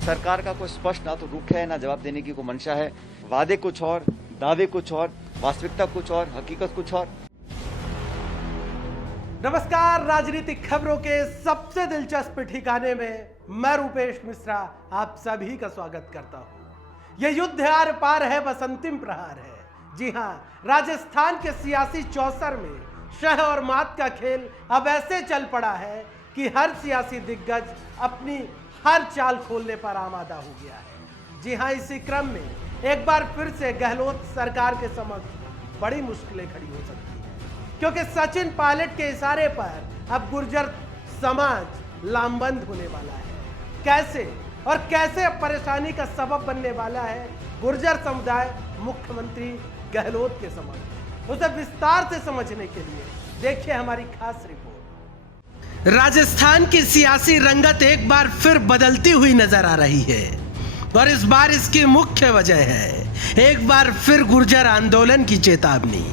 सरकार का कोई स्पष्ट ना तो रुख है, ना जवाब देने की कोई मंशा है। वादे कुछ और, दावे कुछ और, वास्तविकता कुछ और, हकीकत कुछ और। नमस्कार, राजनीतिक खबरों के सबसे दिलचस्प ठिकाने में मैं रूपेश मिश्रा आप सभी का स्वागत करता हूं। यह युद्ध आर पार है, बस अंतिम प्रहार है। जी हां, राजस्थान के सियासी चौसर में शह और मात का खेल अब ऐसे चल पड़ा है कि हर सियासी दिग्गज अपनी हर चाल खोलने पर आमादा हो गया है। जी हां, इसी क्रम में एक बार फिर से गहलोत सरकार के समक्ष बड़ी मुश्किलें खड़ी हो सकती है, क्योंकि सचिन पायलट के इशारे पर अब गुर्जर समाज लामबंद होने वाला है। कैसे और कैसे परेशानी का सबब बनने वाला है गुर्जर समुदाय मुख्यमंत्री गहलोत के समक्ष, उसे विस्तार से समझने के लिए देखिए हमारी खास रिपोर्ट। राजस्थान की सियासी रंगत एक बार फिर बदलती हुई नजर आ रही है और इस बार इसकी मुख्य वजह है एक बार फिर गुर्जर आंदोलन की चेतावनी।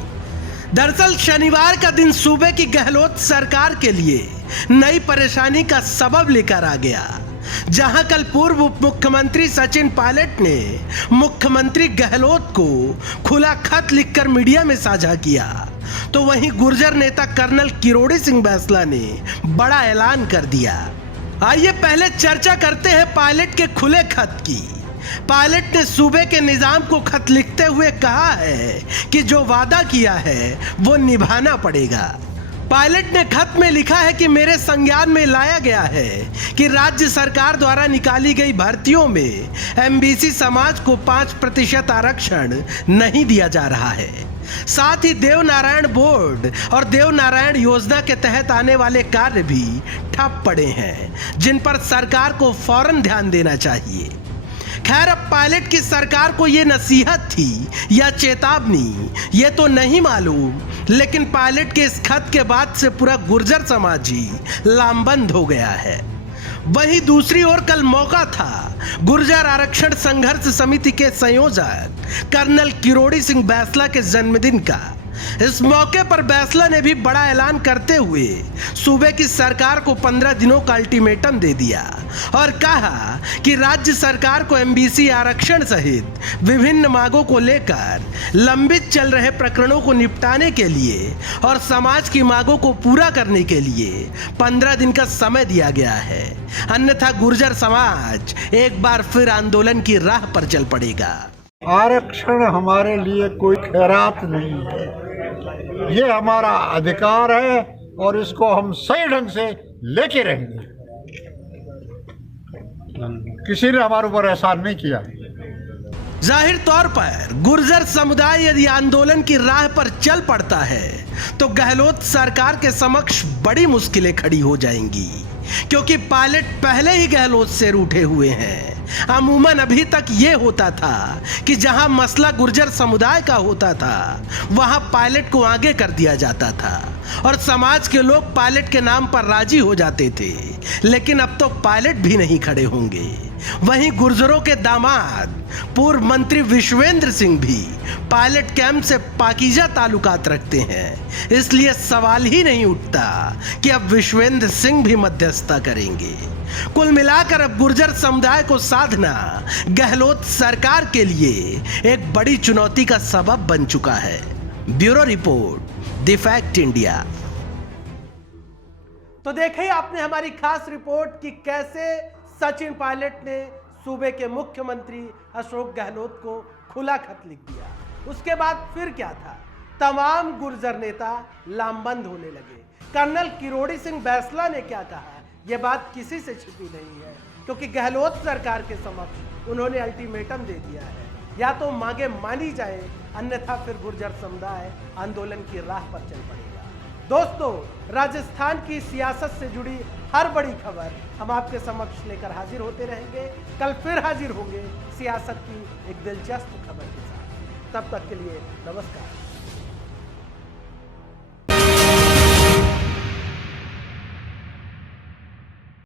दरअसल शनिवार का दिन सूबे की गहलोत सरकार के लिए नई परेशानी का सबब लेकर आ गया, जहां कल पूर्व उप मुख्यमंत्री सचिन पायलट ने मुख्यमंत्री गहलोत को खुला खत लिखकर मीडिया में साझा किया, तो वहीं गुर्जर नेता कर्नल किरोड़ी सिंह बैंसला ने बड़ा ऐलान कर दिया। आइए पहले चर्चा करते हैं पायलट के खुले खत की। पायलट ने सूबे के निजाम को खत लिखते हुए कहा है कि जो वादा किया है वो निभाना पड़ेगा। पायलट ने खत में लिखा है कि मेरे संज्ञान में लाया गया है कि राज्य सरकार द्वारा निकाली गई भर्तियों में एमबीसी समाज को 5% आरक्षण नहीं दिया जा रहा है। साथ ही देवनारायण बोर्ड और देवनारायण योजना के तहत आने वाले कार्य भी ठप पड़े हैं, जिन पर सरकार को फौरन ध्यान देना चाहिए। खैर, अब पायलट की सरकार को यह नसीहत थी या चेतावनी ये तो नहीं मालूम, लेकिन पायलट के इस खत के बाद से पूरा गुर्जर समाज ही लामबंद हो गया है। वहीं दूसरी ओर कल मौका था गुर्जर आरक्षण संघर्ष समिति के संयोजक कर्नल किरोड़ी सिंह बैंसला के जन्मदिन का। इस मौके पर बैंसला ने भी बड़ा ऐलान करते हुए सूबे की सरकार को 15 दिनों का अल्टीमेटम दे दिया और कहा कि राज्य सरकार को एमबीसी आरक्षण सहित विभिन्न मांगों को लेकर लंबित चल रहे प्रकरणों को निपटाने के लिए और समाज की मांगों को पूरा करने के लिए 15 दिन का समय दिया गया है, अन्यथा गुर्जर समाज एक बार फिर आंदोलन की राह पर चल पड़ेगा। आरक्षण हमारे लिए कोई खैरात नहीं है, ये हमारा अधिकार है और इसको हम सही ढंग से लेके रहेंगे। किसी ने हमारे ऊपर एहसान नहीं किया। जाहिर तौर पर गुर्जर समुदाय यदि आंदोलन की राह पर चल पड़ता है तो गहलोत सरकार के समक्ष बड़ी मुश्किलें खड़ी हो जाएंगी, क्योंकि पायलट पहले ही गहलोत से रूठे हुए हैं। अमूमन अभी तक ये होता था कि जहां मसला गुर्जर समुदाय का होता था वहां पायलट को आगे कर दिया जाता था और समाज के लोग पायलट के नाम पर राजी हो जाते थे, लेकिन अब तो पायलट भी नहीं खड़े होंगे। वहीं गुर्जरों के दामाद पूर्व मंत्री विश्वेंद्र सिंह भी पायलट कैंप से पाकीजा ताल्लुकात रखते हैं, इसलिए सवाल ही नहीं उठता कि अब विश्वेंद्र सिंह भी मध्यस्थता करेंगे। कुल मिलाकर अब गुर्जर समुदाय को साधना गहलोत सरकार के लिए एक बड़ी चुनौती का सबब बन चुका है। Bureau report, the fact India. तो देखिए आपने हमारी खास रिपोर्ट कि कैसे सचिन पायलट ने सूबे के मुख्यमंत्री अशोक गहलोत को खुला खत लिख दिया। उसके बाद फिर क्या था, तमाम गुर्जर नेता लामबंद होने लगे। कर्नल किरोड़ी सिंह बैंसला ने क्या कहा, यह बात किसी से छिपी नहीं है, क्योंकि गहलोत सरकार के समक्ष उन्होंने अल्टीमेटम दे दिया है, या तो मांगे मानी जाए, अन्यथा फिर गुर्जर समुदाय आंदोलन की राह पर चल पड़ेगा। दोस्तों, राजस्थान की सियासत से जुड़ी हर बड़ी खबर हम आपके समक्ष लेकर हाजिर होते रहेंगे। कल फिर हाजिर होंगे सियासत की एक दिलचस्प खबर के साथ। तब तक के लिए नमस्कार।